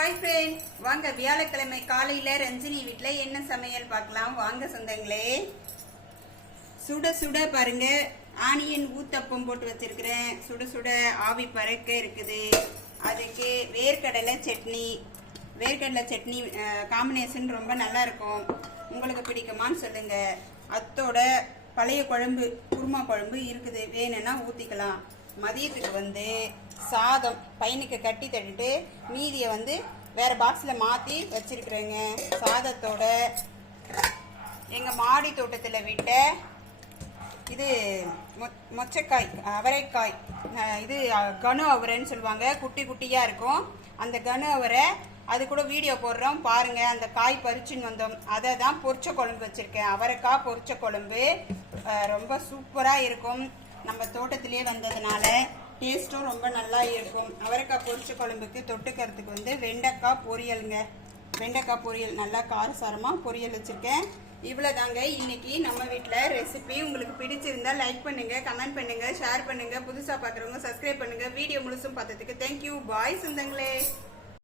Hi friend வாங்க வியாழக்கிழமை காலையில் ரஞ்சினி வீட்டில் என்ன சமையல் பார்க்கலாம்? வாங்க சொந்தங்களே. சுட சுட பாருங்க. ஆனியன் ஊத்தப்பம் போட்டு வச்சிருக்கிறேன். சுட சுட ஆவி பறக்க இருக்குது. அதுக்கு வேர்க்கடலை சட்னி. வேர்க்கடலை சட்னி காம்பினேஷன் ரொம்ப நல்லா இருக்கும். உங்களுக்கு பிடிக்குமான்னு சொல்லுங்கள் அத்தோட பழைய குழம்பு குருமா குழம்பு இருக்குது. வேணும்னா ஊற்றிக்கலாம் மதியத்துக்கு வந்து சாதம் பையனுக்கு கட்டி தட்டிட்டு மீதியை வந்து வேற பாக்ஸில் மாற்றி வச்சிருக்கிறேங்க. சாதத்தோட எங்கள் மாடி தோட்டத்தில் விட்ட இது மொ- மொச்சக்காய் அவரைக்காய் இது கனு அவரைன்னு சொல்லுவாங்க. குட்டி குட்டியாக இருக்கும். அந்த கனு அவரை அது கூட வீடியோ போடுறோம். பாருங்கள் அந்த காய் பறிச்சுன்னு வந்தோம். அதை தான் பொரிச்ச குழம்பு வச்சுருக்கேன். அவரைக்காய் பொரிச்ச குழம்பு ரொம்ப சூப்பராக இருக்கும். நம்ம தோட்டத்திலே வந்ததுனால டேஸ்ட்டும் ரொம்ப நல்லா இருக்கும். அவரைக்காய் பொரிச்ச குழம்புக்கு தொட்டுக்கிறதுக்கு வந்து வெண்டைக்காய் பொரியலுங்க. வெண்டைக்காய் பொரியல் நல்லா காரசாரமாக பொரியல் வச்சுருக்கேன். இவ்வளோதாங்க இன்றைக்கி நம்ம வீட்டில் ரெசிபி உங்களுக்கு பிடிச்சிருந்தா லைக் பண்ணுங்கள் கமெண்ட் பண்ணுங்கள் ஷேர் பண்ணுங்கள் புதுசாக பார்க்குறவங்க சப்ஸ்கிரைப் பண்ணுங்கள் வீடியோ முழுசும் பார்த்ததுக்கு தேங்க்யூ பாய் சொந்தங்களே.